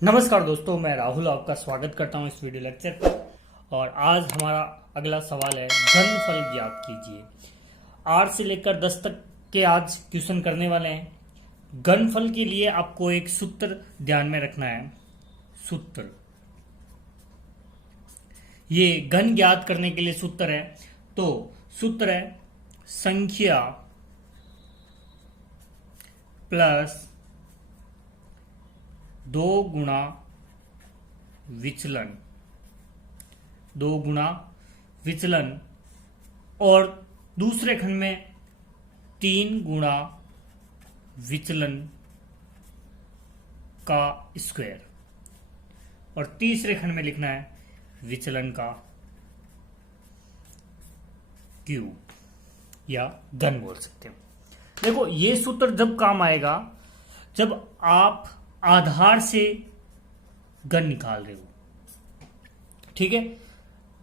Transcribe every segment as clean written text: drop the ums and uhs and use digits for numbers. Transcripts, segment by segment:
नमस्कार दोस्तों, मैं राहुल आपका स्वागत करता हूं इस वीडियो लेक्चर पर। और आज हमारा अगला सवाल है घनफल ज्ञात कीजिए। 8 से लेकर 10 तक के आज क्वेश्चन करने वाले हैं। घनफल के लिए आपको एक सूत्र ध्यान में रखना है। सूत्र, ये घन ज्ञात करने के लिए सूत्र है। तो सूत्र है संख्या प्लस 2 गुणा विचलन, 2 गुणा विचलन, और दूसरे खंड में 3 गुणा विचलन का स्क्वायर, और तीसरे खंड में लिखना है विचलन का क्यूब या घन बोल सकते हैं। देखो, ये सूत्र जब काम आएगा जब आप आधार से घन निकाल रहे हो। ठीक है,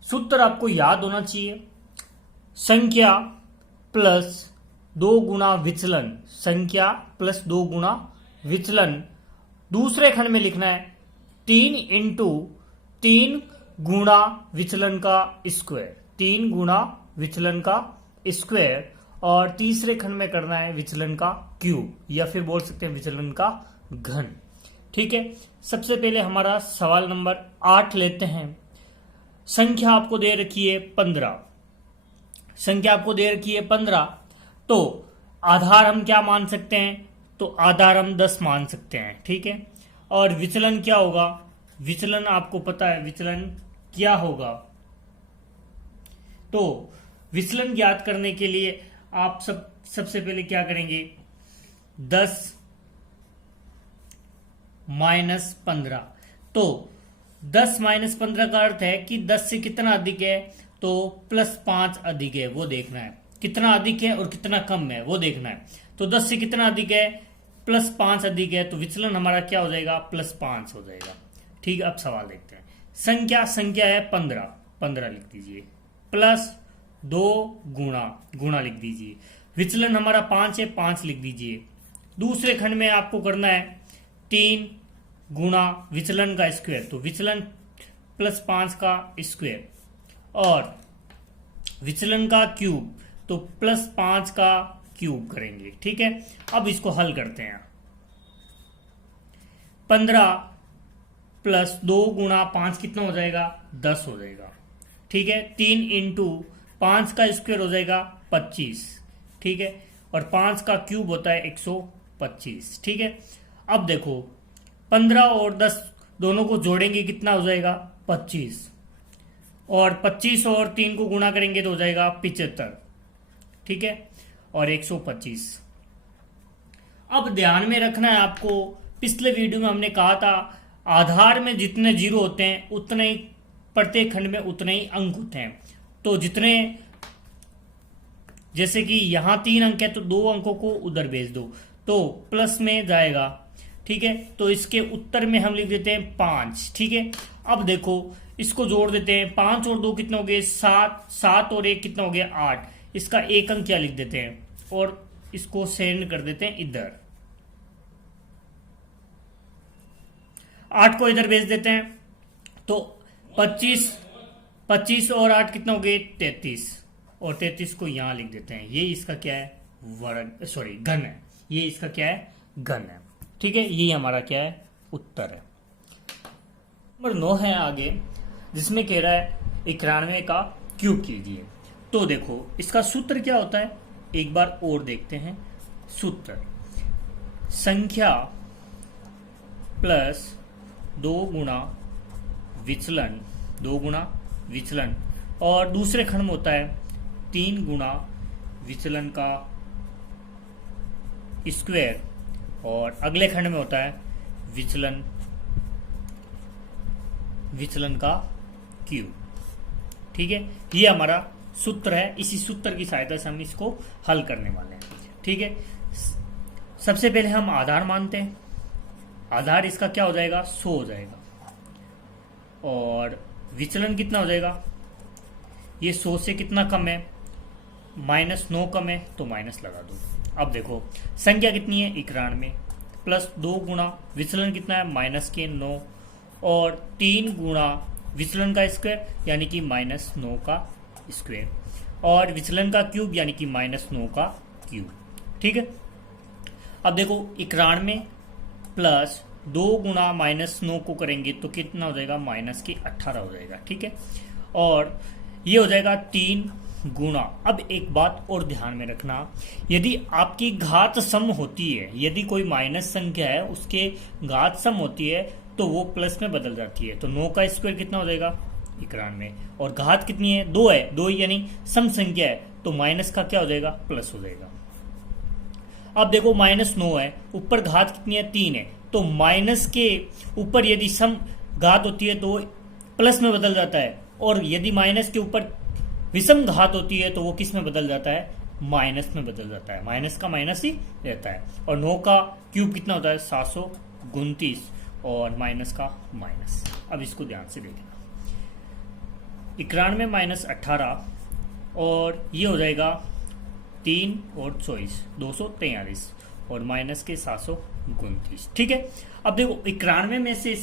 सूत्र आपको याद होना चाहिए। संख्या प्लस 2 गुणा विचलन, संख्या प्लस 2 गुणा विचलन, दूसरे खंड में लिखना है 3 इंटू 3 गुणा विचलन का स्क्वायर, 3 गुणा विचलन का स्क्वायर, और तीसरे खंड में करना है विचलन का क्यूब या फिर बोल सकते हैं विचलन का घन। ठीक है, सबसे पहले हमारा सवाल नंबर 8 लेते हैं। संख्या आपको दे रखी है 15, संख्या आपको दे रखी है 15, तो आधार हम क्या मान सकते हैं? तो आधार हम 10 मान सकते हैं। ठीक है, और विचलन क्या होगा? विचलन आपको पता है विचलन क्या होगा। तो विचलन ज्ञात करने के लिए आप सबसे पहले क्या करेंगे? 10 माइनस 15। तो 10 माइनस 15 का अर्थ है कि 10 से कितना अधिक है? तो प्लस 5 अधिक है, वो देखना है। कितना अधिक है और कितना कम है वो देखना है। तो 10 से कितना अधिक है? प्लस 5 अधिक है, तो विचलन हमारा क्या हो जाएगा? प्लस 5 हो जाएगा। ठीक है, अब सवाल देखते हैं। संख्या है 15, 15 लिख दीजिए, प्लस 2 गुणा लिख दीजिए। विचलन हमारा 5 है, 5 लिख दीजिए। दूसरे खंड में आपको करना है 3 गुणा विचलन का स्क्वायर, तो विचलन प्लस 5 का स्क्वायर, और विचलन का क्यूब, तो प्लस 5 का क्यूब करेंगे। ठीक है, अब इसको हल करते हैं। 15 प्लस 2 गुणा 5 कितना हो जाएगा? 10 हो जाएगा। ठीक है, 3 इंटू 5 का स्क्वायर हो जाएगा 25। ठीक है, और 5 का क्यूब होता है 125। ठीक है, अब देखो 15 और 10 दोनों को जोड़ेंगे, कितना हो जाएगा? 25, और 25 और 3 को गुणा करेंगे तो हो जाएगा 75। ठीक है, और 125। अब ध्यान में रखना है आपको, पिछले वीडियो में हमने कहा था आधार में जितने जीरो होते हैं उतने ही प्रत्येक खंड में उतने ही अंक होते हैं। तो जितने, जैसे कि यहां 3 अंक है तो 2 अंकों को उधर भेज दो, तो प्लस में जाएगा। ठीक है, तो इसके उत्तर में हम लिख देते हैं 5। ठीक है, अब देखो इसको जोड़ देते हैं। 5 और 2 कितना हो गए? 7, 7 और 1 कितना हो गया? 8। इसका एक अंक क्या लिख देते हैं और इसको सेंड कर देते हैं इधर, 8 को इधर भेज देते हैं। तो 25 और 8 कितना हो गए? 33, और 33 को यहां लिख देते हैं। ये इसका क्या है? वर्ग, सॉरी घन है। ये इसका क्या है? घन है। ठीक है, ये हमारा क्या है? उत्तर है। नंबर 9 है आगे, जिसमें कह रहा है 91 का क्यूब कीजिए। तो देखो इसका सूत्र क्या होता है, एक बार और देखते हैं। सूत्र संख्या प्लस 2 गुणा विचलन, 2 गुणा विचलन, और दूसरे खंड में होता है 3 गुणा विचलन का स्क्वायर, और अगले खंड में होता है विचलन का क्यूब। ठीक है, ये हमारा सूत्र है। इसी सूत्र की सहायता से हम इसको हल करने वाले हैं। ठीक है, सबसे पहले हम आधार मानते हैं। आधार इसका क्या हो जाएगा? 100 हो जाएगा, और विचलन कितना हो जाएगा? ये 100 से कितना कम है? -9 कम है, तो माइनस लगा दो। अब देखो संख्या कितनी है? 91। प्लस 2 गुणा विचलन कितना है माइनस के 9 और 3 गुणा विचलन का स्क्वायर यानी कि -9 का स्क्वायर और विचलन का क्यूब यानी कि -9 का क्यूब। ठीक है, अब देखो 91 प्लस 2 गुणा -9 को करेंगे तो कितना हो जाएगा -18 हो जाएगा। ठीक है, और ये हो जाएगा 3 गुणा। अब एक बात और ध्यान में रखना, यदि आपकी घात सम होती है, यदि कोई माइनस संख्या है उसके घात सम होती है तो वो प्लस में बदल जाती है। तो 9 का स्क्वायर कितना हो जाएगा 91 और घात कितनी है 2 है, 2 यानी सम संख्या है तो माइनस का क्या हो जाएगा प्लस हो जाएगा। अब देखो -9 है, ऊपर घात कितनी है 3 है, तो माइनस के ऊपर यदि सम घात होती है तो प्लस में बदल जाता है और यदि माइनस के ऊपर विषम घात होती है तो वो किस में बदल जाता है माइनस में बदल जाता है। माइनस का माइनस ही रहता है। और 9 का क्यूब कितना होता है 729 और माइनस का माइनस। अब इसको ध्यान से देखना, 91 माइनस 18 और ये हो जाएगा 3 और 24 243 और माइनस के 729। ठीक है, अब देखो 91 में से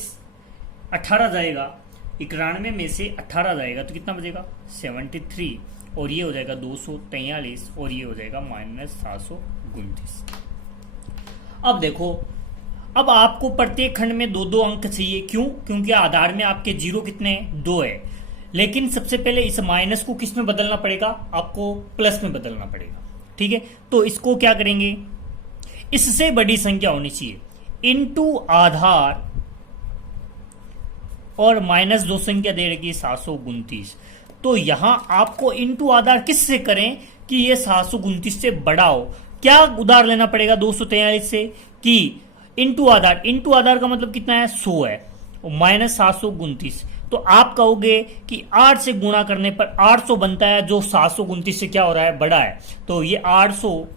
18 जाएगा, 91 में से 18 जाएगा तो कितना बचेगा 73 और ये हो जाएगा 243 और ये हो जाएगा -729। अब देखो, अब आपको प्रत्येक खंड में 2-2 अंक चाहिए। क्यों? क्योंकि आधार में आपके जीरो कितने हैं 2 है, लेकिन सबसे पहले इस माइनस को किस में बदलना पड़ेगा आपको प्लस में बदलना पड़ेगा। ठीक है, तो इसको क्या करेंगे, इससे बड़ी संख्या होनी चाहिए इनटू आधार और -2 संख्या दे रखी 729। तो यहां आपको इनटू आधार किससे करें कि ये 729 से बड़ा हो। क्या उधार लेना पड़ेगा 243 से कि इनटू आधार का मतलब कितना है 100 है और -729। तो आप कहोगे कि 8 से गुणा करने पर 800 बनता है जो 729 से क्या हो रहा है बड़ा है। तो ये 800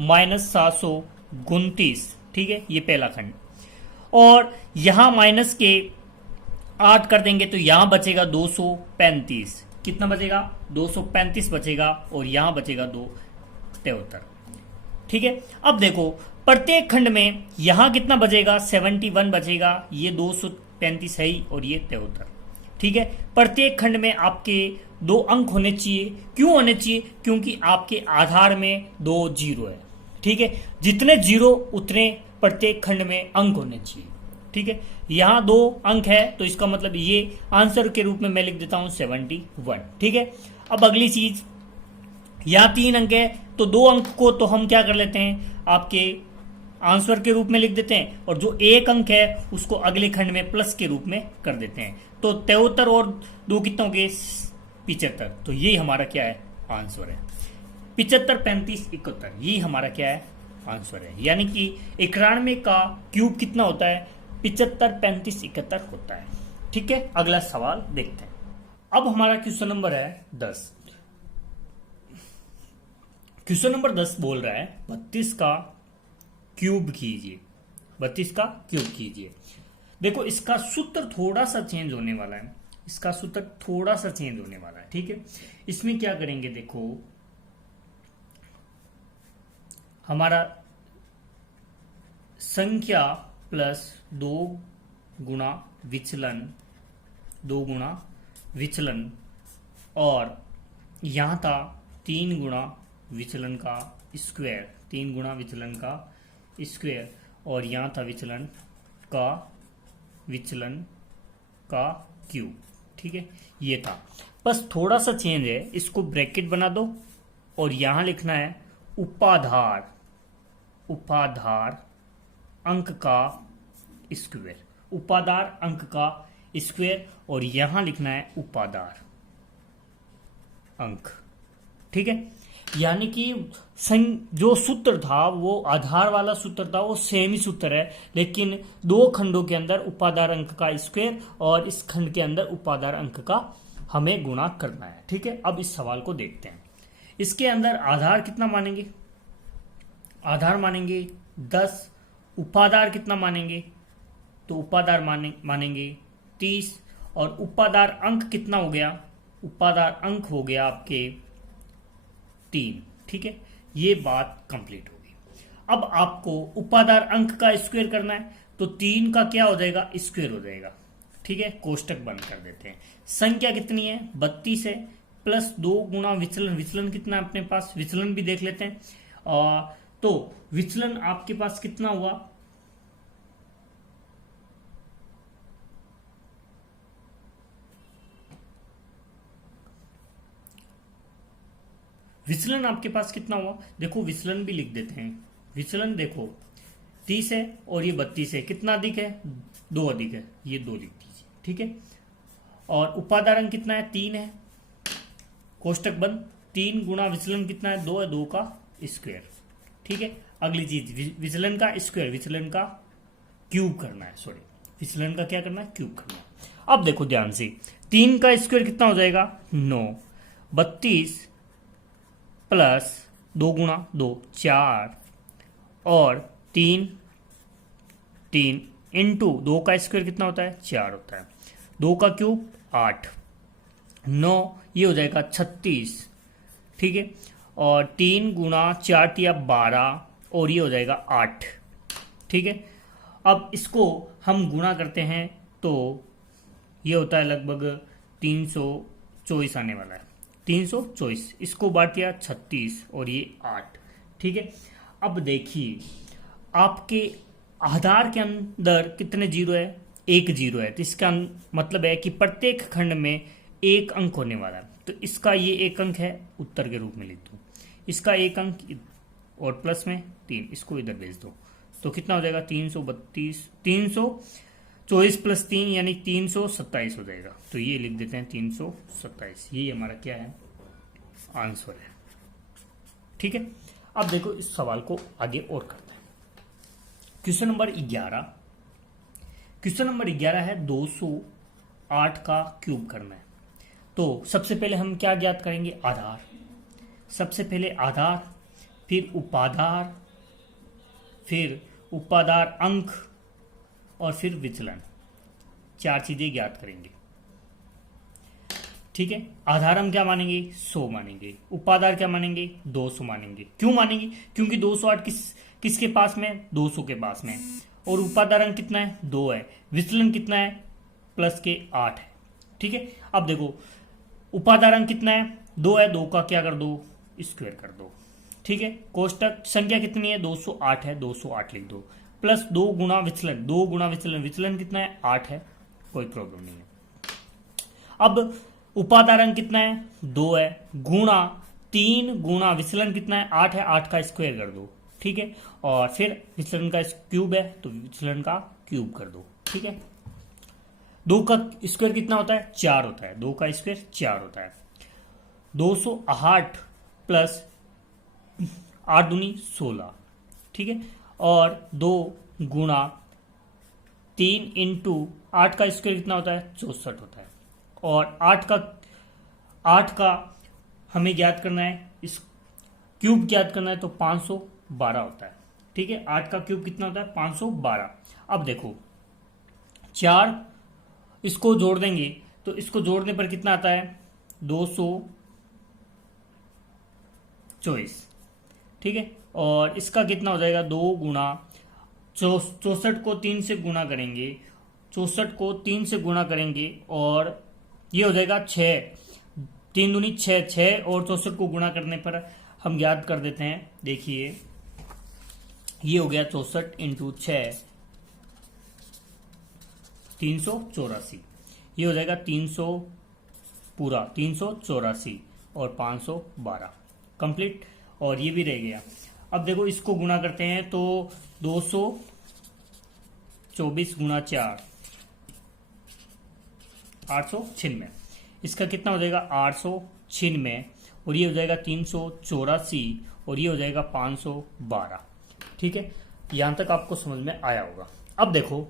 -729। ठीक है, ये पहला खंड। और यहां माइनस के 8 कर देंगे तो यहां बचेगा 235। कितना बचेगा 235 बचेगा और यहां बचेगा 273। ठीक है, अब देखो प्रत्येक खंड में यहां कितना बचेगा 71 बचेगा, ये 235 है ही और ये 73। ठीक है, प्रत्येक खंड में आपके 2 अंक होने चाहिए। क्यों होने चाहिए? क्योंकि आपके आधार में 2 जीरो है। ठीक है, जितने जीरो उतने प्रत्येक खंड में अंक होने चाहिए। ठीक है, यहां 2 अंक है तो इसका मतलब ये आंसर के रूप में मैं लिख देता हूं 71। ठीक है, अब अगली चीज, यहां 3 अंक है तो 2 अंक को तो हम क्या कर लेते हैं आपके आंसर के रूप में लिख देते हैं और जो 1 अंक है उसको अगले खंड में प्लस के रूप में कर देते हैं। तो 73 और 2 कितना हो गए 75। तो ये हमारा क्या है आंसर है 75 35 71। ये हमारा क्या है आंसर है। यानी कि 91 का क्यूब कितना होता है 75 35 71 होता है। ठीक है, अगला सवाल देखते हैं। अब हमारा क्वेश्चन नंबर है 10। क्वेश्चन नंबर 10 बोल रहा है 32 का क्यूब कीजिए। 32 का क्यूब कीजिए। देखो इसका सूत्र थोड़ा सा चेंज होने वाला है, इसका सूत्र थोड़ा सा चेंज होने वाला है। ठीक है, इसमें क्या करेंगे, देखो हमारा संख्या प्लस 2 गुणा विचलन, 2 गुणा विचलन और यहां था 3 गुणा विचलन का स्क्वायर, 3 गुणा विचलन का स्क्वायर और यहां था विचलन का क्यूब। ठीक है, ये था, बस थोड़ा सा चेंज है। इसको ब्रैकेट बना दो और यहां लिखना है उपाधार अंक का स्क्वायर, उपाधार अंक का स्क्वायर और यहां लिखना है उपाधार अंक। ठीक है, यानी कि जो सूत्र था वो आधार वाला सूत्र था, वो सेम ही सूत्र है, लेकिन 2 खंडों के अंदर उपाधार अंक का स्क्वायर और इस खंड के अंदर उपाधार अंक का हमें गुणा करना है। ठीक है, अब इस सवाल को देखते हैं। इसके अंदर आधार कितना मानेंगे, आधार मानेंगे 10, उपाधार कितना मानेंगे, तो उपाधार मानेंगे 30 और उपाधार अंक कितना हो गया, उपाधार अंक हो गया आपके 3। ठीक है, ये बात कंप्लीट होगी। अब आपको उपादार अंक का स्क्वायर करना है, तो 3 का क्या हो जाएगा, स्क्वायर हो जाएगा। ठीक है, कोष्टक बंद कर देते हैं। संख्या कितनी है, 32 है, प्लस 2 गुणा विचलन, विचलन कितना है अपने पास, विचलन भी देख लेते हैं। तो विचलन आपके पास कितना हुआ, विचलन आपके पास कितना हुआ, देखो विचलन भी लिख देते हैं। विचलन देखो 30 है और ये 32 है, कितना अधिक है, 2 अधिक है, ये 2 लिख दीजिए। ठीक है, और उपादार अंक कितना है, 3 है, कोष्टक बंद, 3 गुणा विचलन कितना है, 2 है, 2 का स्क्वायर। ठीक है, अगली चीज विचलन का स्क्वायर, विचलन का क्यूब करना है, सॉरी विचलन का क्या करना है, क्यूब करना है। अब देखो ध्यान से, 3 का स्क्वायर कितना हो जाएगा, 9, 32 प्लस 2 गुणा 2 4 और 3 3 इंटू 2 का स्क्वायर कितना होता है, 4 होता है, 2 का क्यूब 8, 9 ये हो जाएगा 36। ठीक है, और 3 गुणा 4 या 12 और ये हो जाएगा 8। ठीक है, अब इसको हम गुणा करते हैं तो ये होता है लगभग 324 आने वाला है, 324, इसको बांट दिया 36 और ये 8। ठीक है, अब देखिए आपके आधार के अंदर कितने जीरो है, 1 जीरो है, तो इसका मतलब है कि प्रत्येक खंड में 1 अंक होने वाला है। तो इसका ये 1 अंक है, उत्तर के रूप में लिख दो, इसका 1 अंक और प्लस में 3, इसको इधर भेज दो, तो कितना हो जाएगा, 332, 324 प्लस 3 यानी 327 हो जाएगा। तो ये लिख देते हैं 327, ये हमारा क्या है, आंसर है। ठीक है, अब देखो इस सवाल को आगे और करते हैं। क्वेश्चन नंबर 11, क्वेश्चन नंबर 11 है 208 का क्यूब करना है। तो सबसे पहले हम क्या ज्ञात करेंगे, आधार, सबसे पहले आधार, फिर उपादार, फिर उपादार अंक और फिर विचलन, 4 चीजें ज्ञात करेंगे। ठीक है, आधार हम क्या मानेंगे, 100 मानेंगे, उपादार क्या मानेंगे, 200 मानेंगे। क्यों मानेंगे, क्योंकि 208 किसके पास में, 200 के पास में, और उपादार अंक कितना है, 2 है, विचलन कितना है, प्लस के 8 है। ठीक है, अब देखो उपादार अंक कितना है, 2 है, 2 का क्या कर दो, स्क्वायर कर दो। ठीक है, कोष्टक संख्या कितनी है, 208 है, 208 लिख दो, प्लस 2 गुणा विचलन, 2 गुणा विचलन, विचलन कितना है, 8 है, कोई प्रॉब्लम नहीं है। अब उपादार अंक कितना है, 2 है, गुणा 3 गुणा विचलन कितना है, 8 है, 8 का स्क्वायर कर दो। ठीक है, और फिर विचलन का क्यूब है तो विचलन का क्यूब कर दो। ठीक है, 2 का स्क्वायर कितना होता है, 4 होता है, 2 का स्क्वायर 4 होता है, 208 प्लस 8 दूनी 16। ठीक है, और 2 गुणा 3 इंटू 8 का स्क्वायर कितना होता है, 64 होता है, और 8 का हमें ज्ञात करना है, इस क्यूब ज्ञात करना है तो 512 होता है। ठीक है, 8 का क्यूब कितना होता है, 512। अब देखो 4 इसको जोड़ देंगे तो इसको जोड़ने पर कितना आता है, 224। ठीक है, और इसका कितना हो जाएगा, 2 गुणा 64 को 3 से गुणा करेंगे, 64 को 3 से गुणा करेंगे और ये हो जाएगा 6, 3 दूनी 6, 6 और 64 को गुणा करने पर हम ज्ञात कर देते हैं। देखिए ये हो गया 64 इंटू 6, 384, ये हो जाएगा 300 पूरा 384 और 512 कंप्लीट, और ये भी रह गया। अब देखो इसको गुणा करते हैं तो 224 गुणा 4 896, इसका कितना हो जाएगा 896, और ये हो जाएगा 384 और ये हो जाएगा 512। ठीक है, यहां तक आपको समझ में आया होगा। अब देखो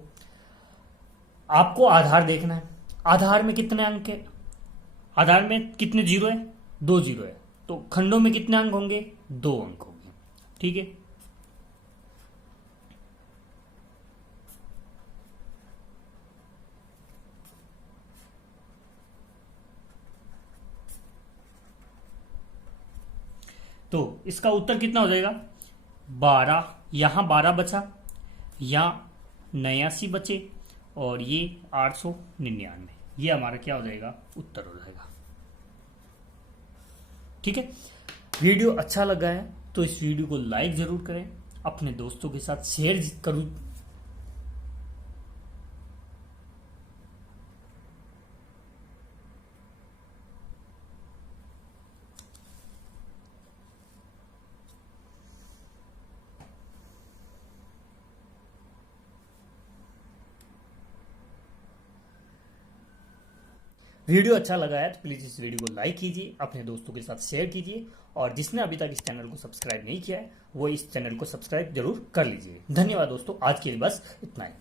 आपको आधार देखना है, आधार में कितने अंक है, आधार में कितने जीरो है, 2 जीरो है, तो खंडों में कितने अंक होंगे, 2 अंक होंगे। ठीक है, तो इसका उत्तर कितना हो जाएगा, 12 यहाँ 12 बचा, यहाँ 89 बचे, और ये 899। ये हमारा क्या हो जाएगा, उत्तर हो जाएगा। ठीक है, वीडियो अच्छा लगा है तो इस वीडियो को लाइक जरूर करें, अपने दोस्तों के साथ शेयर करूं। वीडियो अच्छा लगा है तो प्लीज़ इस वीडियो को लाइक कीजिए, अपने दोस्तों के साथ शेयर कीजिए, और जिसने अभी तक इस चैनल को सब्सक्राइब नहीं किया है वो इस चैनल को सब्सक्राइब जरूर कर लीजिए। धन्यवाद दोस्तों, आज के लिए बस इतना ही।